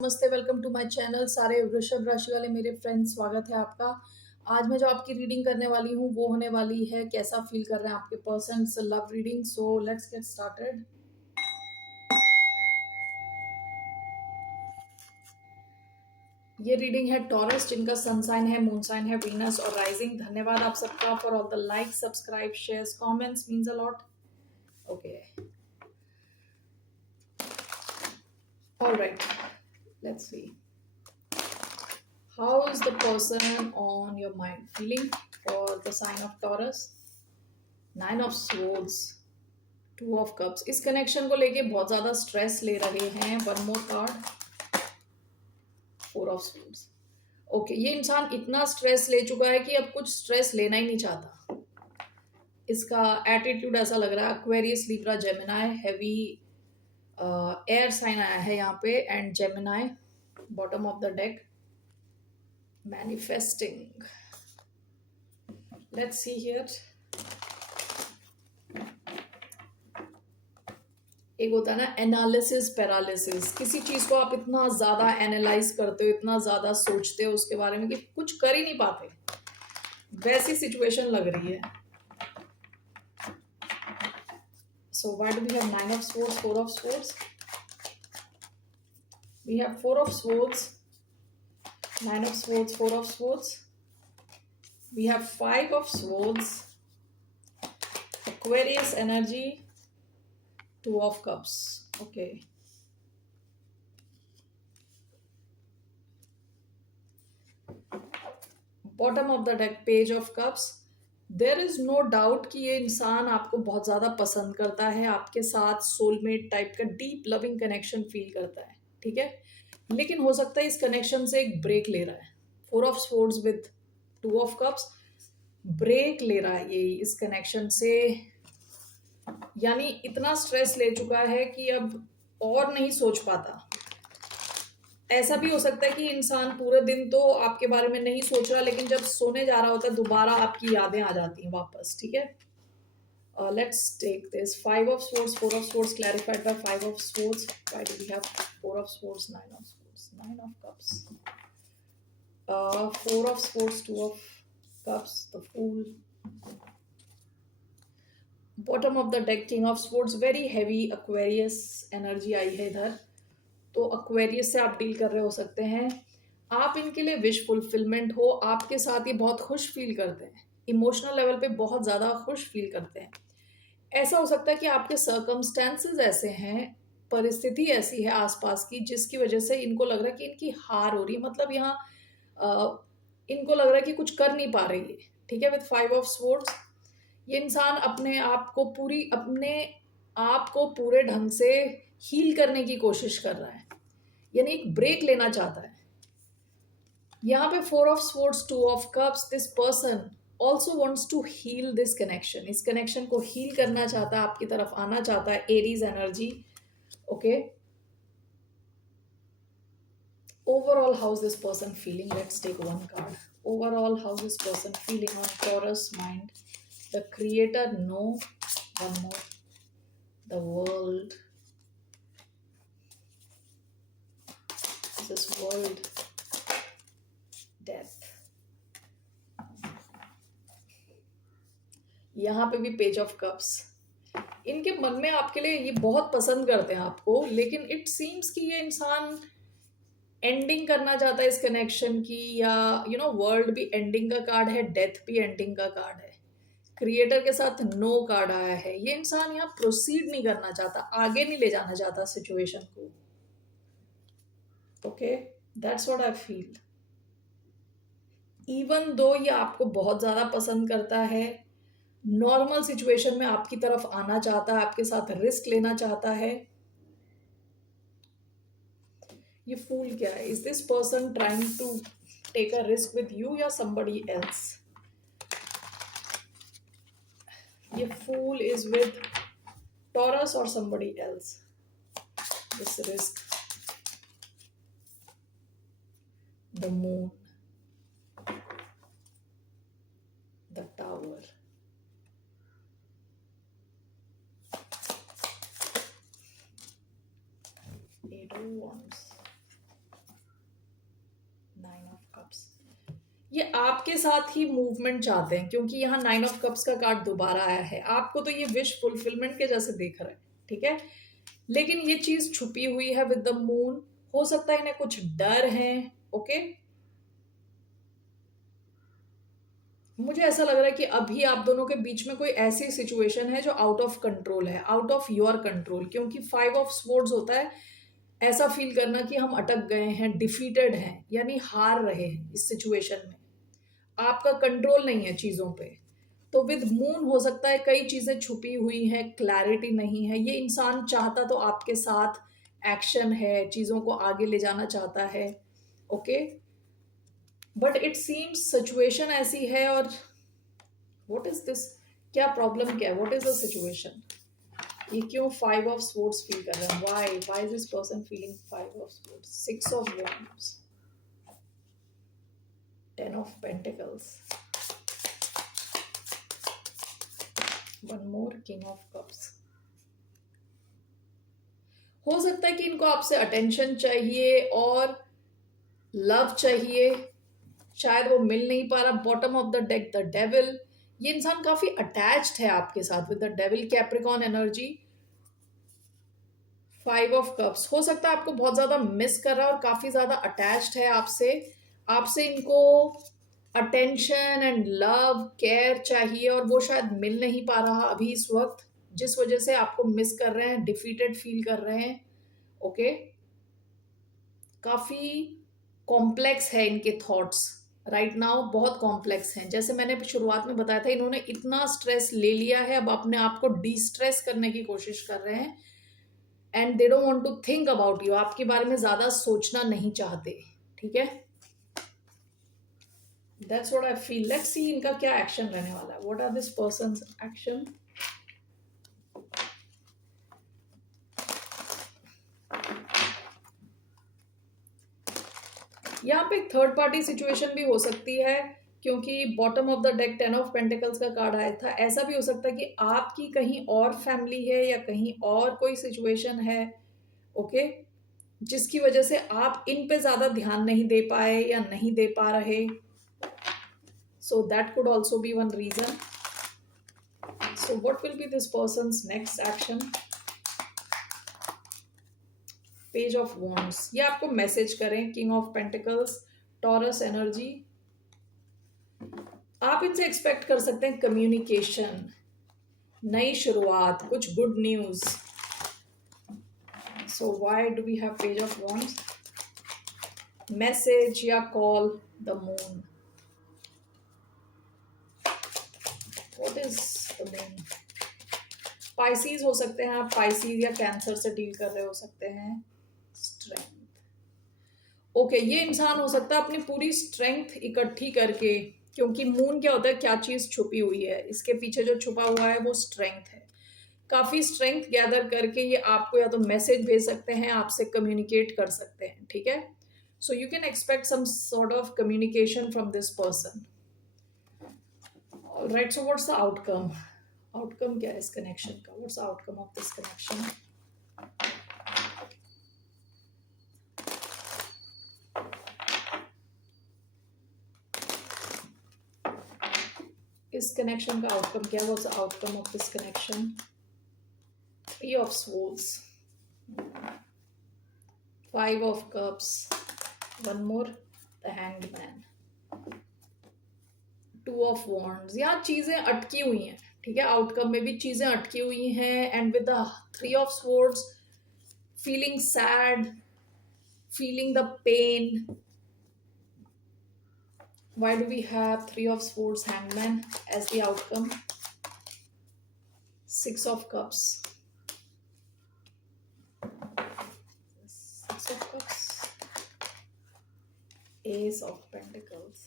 नमस्ते, welcome to my channel. सारे वृषभ राशि वाले मेरे फ्रेंड्स, स्वागत है आपका। आज मैं जो आपकी रीडिंग करने वाली हूँ वो होने वाली है कैसा फील कर रहे हैं आपके persons, love reading. So let's get started. ये रीडिंग है टॉरस, जिनका सन साइन है, मून साइन है, वीनस और राइजिंग। धन्यवाद आप सबका for all the like, subscribe, shares, comments, means a lot. Okay, alright, let's see how is the person on your mind feeling for the sign of Taurus. Nine of Swords, to of cups. इस connection को लेके बहुत ज्यादा stress ले रहे हैं। One more card, four of swords. Okay, ये इंसान इतना स्ट्रेस ले चुका है कि अब कुछ स्ट्रेस लेना ही नहीं चाहता। इसका एटीट्यूड ऐसा लग रहा है। Aquarius, Libra, Gemini, heavy air sign आया है यहाँ पे, and Gemini bottom of the deck. Manifesting, let's see here. एक होता है ना एनालिसिस पैरालिसिस, किसी चीज को आप इतना ज्यादा एनालाइज करते हो, इतना ज्यादा सोचते हो उसके बारे में कि कुछ कर ही नहीं पाते, वैसी सिचुएशन लग रही है। So why do we have nine of swords, four of swords? We have four of swords, nine of swords, four of swords. We have five of swords, Aquarius energy, two of cups. Okay, bottom of the deck, page of cups. There is no doubt कि ये इंसान आपको बहुत ज्यादा पसंद करता है, आपके साथ सोलमेट टाइप का डीप लविंग कनेक्शन फील करता है, ठीक है। लेकिन हो सकता है इस कनेक्शन से एक ब्रेक ले रहा है। Four of swords with two of cups, break ले रहा है ये इस कनेक्शन से। यानी इतना स्ट्रेस ले चुका है कि अब और नहीं सोच पाता। ऐसा भी हो सकता है कि इंसान पूरे दिन तो आपके बारे में नहीं सोच रहा, लेकिन जब सोने जा रहा होता है दोबारा आपकी यादें आ जाती हैं वापस, ठीक है। Let's take this five of swords, four of swords clarified by five of swords. Why do we have four of swords, nine of swords, nine of cups, four of swords, two of cups, the fool, bottom of the deck, king of swords. Very heavy Aquarius energy आई है इधर। तो Aquarius से आप deal कर रहे हो सकते हैं। आप इनके लिए विश फुलफिलमेंट हो, आपके साथ ये बहुत खुश फील करते हैं, इमोशनल लेवल पे बहुत ज़्यादा खुश फील करते हैं। ऐसा हो सकता है कि आपके सर्कमस्टेंसेस ऐसे हैं, परिस्थिति ऐसी है आसपास की, जिसकी वजह से इनको लग रहा है कि इनकी हार हो रही है। मतलब यहाँ इनको लग रहा है कि कुछ कर नहीं पा रही है, ठीक है। विद फाइव ऑफ स्वॉर्ड्स, ये इंसान अपने आप को पूरे ढंग से हील करने की कोशिश कर रहा है, यानी एक ब्रेक लेना चाहता है। यहाँ पे four of swords, two of cups, this person also wants to heal this connection. इस कनेक्शन को हील करना चाहता है, आपकी तरफ आना चाहता है। Aries energy, okay. Overall how is this person feeling? Let's take one card. Overall how is this person feeling on Taurus mind? The creator, no. One more, the world, this world, death. यहाँ पे भी page of cups. इनके मन में आपके लिए ये बहुत पसंद करते हैं आपको, लेकिन इट सीम्स कि ये इंसान एंडिंग करना चाहता है इस कनेक्शन की, या वर्ल्ड भी एंडिंग का कार्ड है, डेथ भी एंडिंग का कार्ड है। क्रिएटर के साथ नो कार्ड आया है। ये इंसान यहाँ प्रोसीड नहीं करना चाहता, आगे नहीं ले जाना चाहता सिचुएशन को। Okay, that's what I feel. Even though ये आपको बहुत ज्यादा पसंद करता है, नॉर्मल सिचुएशन में आपकी तरफ आना चाहता है, आपके साथ रिस्क लेना चाहता है। ये फूल क्या है? Is this person trying to take a risk with you या समबडी एल्स? ये फूल इज विद टॉरस और somebody else. This risk, the moon, the tower, eight of wands, ये आपके साथ ही मूवमेंट चाहते हैं, क्योंकि यहाँ 9 ऑफ कप्स का कार्ड दोबारा आया है। आपको तो ये विश फुलफिलमेंट के जैसे देख रहा है, ठीक है, लेकिन ये चीज छुपी हुई है विद द मून। हो सकता है इन्हें कुछ डर है। ओके, मुझे ऐसा लग रहा है कि अभी आप दोनों के बीच में कोई ऐसी सिचुएशन है जो आउट ऑफ कंट्रोल है, आउट ऑफ योर कंट्रोल, क्योंकि 5 ऑफ स्वॉर्ड्स होता है ऐसा फील करना कि हम अटक गए हैं, डिफीटेड हैं, यानी हार रहे हैं इस सिचुएशन में, आपका कंट्रोल नहीं है चीजों पे। तो विद मून हो सकता है कई चीजें छुपी हुई हैं, क्लैरिटी नहीं है। ये इंसान चाहता तो आपके साथ एक्शन है, चीजों को आगे ले जाना चाहता है। Okay, but it seems situation ऐसी है। और व्हाट इज दिस, क्या प्रॉब्लम क्या है, व्हाट इज द सिचुएशन, ये क्यों 5 ऑफ स्वॉर्ड्स फील कर रहे हैं, why is this person feeling 5 of swords, 6 of wands, 10 of pentacles, one more, king of cups. हो सकता है कि इनको आपसे अटेंशन चाहिए और लव चाहिए, शायद वो मिल नहीं पा रहा। Bottom of the deck the devil, ये इंसान काफी अटैच्ड है आपके साथ with the devil, Capricorn energy. 5 of cups, हो सकता है आपको बहुत ज्यादा मिस कर रहा है और काफी ज्यादा अटैच्ड है आपसे। आपसे इनको अटेंशन एंड लव केयर चाहिए और वो शायद मिल नहीं पा रहा अभी इस वक्त, जिस वजह से आपको मिस कर रहे हैं, डिफीटेड फील कर रहे हैं। ओके, काफी कॉम्प्लेक्स है इनके थॉट्स राइट नाउ, बहुत कॉम्प्लेक्स हैं। जैसे मैंने शुरुआत में बताया था, इन्होंने इतना स्ट्रेस ले लिया है, अब अपने आप को डी स्ट्रेस करने की कोशिश कर रहे हैं। And they don't want to think about you, आपके बारे में ज्यादा सोचना नहीं चाहते, ठीक है। That's what I feel. Let's see इनका क्या एक्शन रहने वाला है, what are this person's action. यहाँ पे एक थर्ड पार्टी सिचुएशन भी हो सकती है, क्योंकि bottom of the deck 10 of pentacles का कार्ड आया था। ऐसा भी हो सकता है कि आपकी कहीं और फैमिली है या कहीं और कोई सिचुएशन है, ओके, जिसकी वजह से आप इन पे ज्यादा ध्यान नहीं दे पाए या नहीं दे पा रहे। So that could also be one reason. So what will be this person's next action. Page of wands, ये आपको मैसेज करें, king of pentacles, Taurus energy. आप इनसे एक्सपेक्ट कर सकते हैं कम्युनिकेशन, नई शुरुआत, कुछ good news. So why do we have page of wands, message या call, the moon. What is the moon, Pisces हो सकते हैं आप, पाइसीज या कैंसर से डील कर रहे हो सकते हैं। स्ट्रेंथ, ओके, ये इंसान हो सकता है अपनी पूरी स्ट्रेंथ इकट्ठी करके, क्योंकि मून क्या होता है, क्या चीज छुपी हुई है, इसके पीछे जो छुपा हुआ है वो स्ट्रेंथ है। काफी स्ट्रेंथ गैदर करके ये आपको या तो मैसेज भेज सकते हैं, आपसे कम्युनिकेट कर सकते हैं, ठीक है। So you can expect some sort of communication from this person. Alright, so what's the outcome, outcome क्या है इस कनेक्शन का, what's the outcome of this connection. इस कनेक्शन का आउटकम क्या, what's the outcome of this connection. 3 of swords, 5 of cups, one more, the hanged man, 2 of wands. यहाँ चीजें अटकी हुई हैं, ठीक है, आउटकम में भी चीजें अटकी हुई हैं। And with the 3 of swords, feeling sad, feeling the pain. Why do we have 3 of Swords, Hangman as the outcome? 6 of Cups, 6 of Cups, Ace of Pentacles.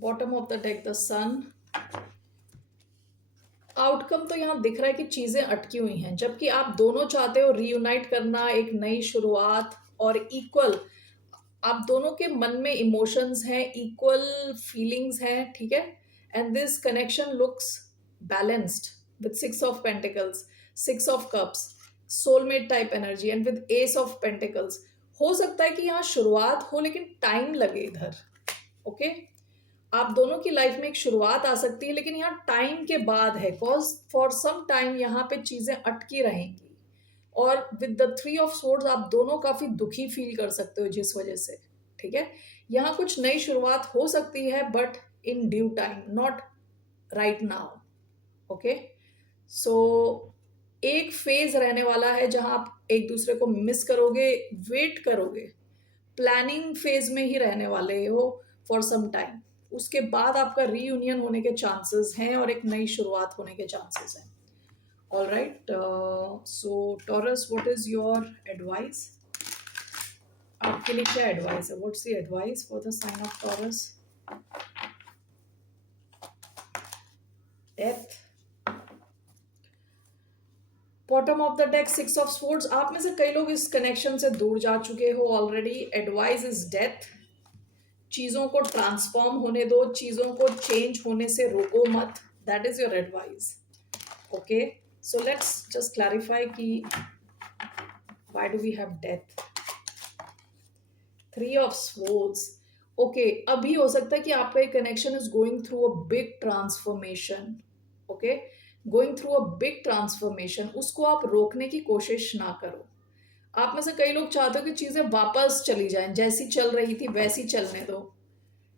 Bottom of the deck the sun. Outcome तो यहाँ दिख रहा है कि चीजें अटकी हुई हैं, जबकि आप दोनों चाहते हो रीयूनाइट करना, एक नई शुरुआत और इक्वल आप दोनों के मन में इमोशंस हैं, इक्वल फीलिंग्स हैं, ठीक है। And this connection looks balanced with six of pentacles, six of cups, soulmate type energy and with S of pentacles. हो सकता है कि यहाँ शुरुआत हो लेकिन टाइम लगे इधर, ओके। आप दोनों की लाइफ में एक शुरुआत आ सकती है लेकिन यहाँ टाइम के बाद है, कॉज फॉर सम टाइम यहाँ पे चीजें अटकी रहेंगी। और with the three of swords आप दोनों काफी दुखी फील कर सकते हो जिस वजह से, ठीक है। यहाँ कुछ नई शुरुआत हो सकती है but in due time, not right now, okay. So एक फेज रहने वाला है जहां आप एक दूसरे को मिस करोगे, वेट करोगे, प्लानिंग फेज में ही रहने वाले हो फॉर सम टाइम। उसके बाद आपका रीयूनियन होने के चांसेस हैं और एक नई शुरुआत होने के चांसेस हैं। All right, so Taurus, what is your advice? आपके लिए क्या एडवाइस है? What's the advice for the sign of Taurus? Death, bottom of the deck, six of swords. आप में से कई लोग इस कनेक्शन से दूर जा चुके हो ऑलरेडी। Advice is death. चीजों को ट्रांसफॉर्म होने दो, चीजों को चेंज होने से रोको मत, that is your advice, okay. So let's just clarify कि why do we have death, three of swords, okay. अभी हो सकता है कि आपका एक connection is going through a big transformation, okay, going through a big transformation. उसको आप रोकने की कोशिश ना करो। आप में से कई लोग चाहते हो कि चीजें वापस चली जाएं, जैसी चल रही थी वैसी चलने दो,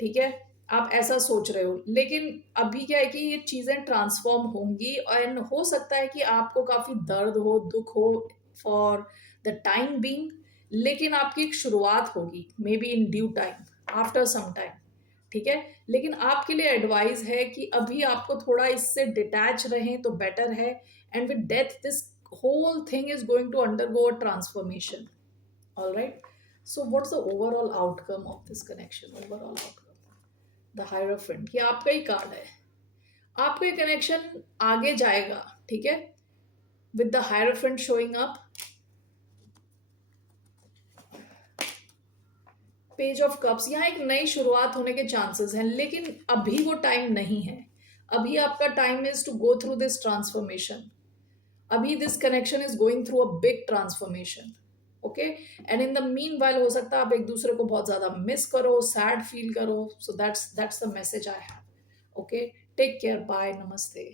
ठीक है। आप ऐसा सोच रहे हो, लेकिन अभी क्या है कि ये चीजें ट्रांसफॉर्म होंगी एंड हो सकता है कि आपको काफी दर्द हो, दुख हो फॉर द टाइम बीइंग, लेकिन आपकी एक शुरुआत होगी, maybe in due time, after some time, ठीक है। लेकिन आपके लिए एडवाइस है कि अभी आपको थोड़ा इससे डिटैच रहें तो बेटर है। And with death this whole thing is going to undergo a transformation, all right। So what's the overall outcome of this connection? Overall outcome, the Hierophant, ये आपका ही कार्ड है। आपका ये कनेक्शन आगे जाएगा, ठीक है, with the Hierophant showing up, page of cups. यहाँ एक नई शुरुआत होने के चांसेस हैं लेकिन अभी वो टाइम नहीं है। अभी आपका time is to go through this transformation. अभी this connection is going through a big transformation, okay. And in the meanwhile हो सकता है आप एक दूसरे को बहुत ज्यादा मिस करो, सैड फील करो। So that's the message I have, okay. Take care, bye, नमस्ते।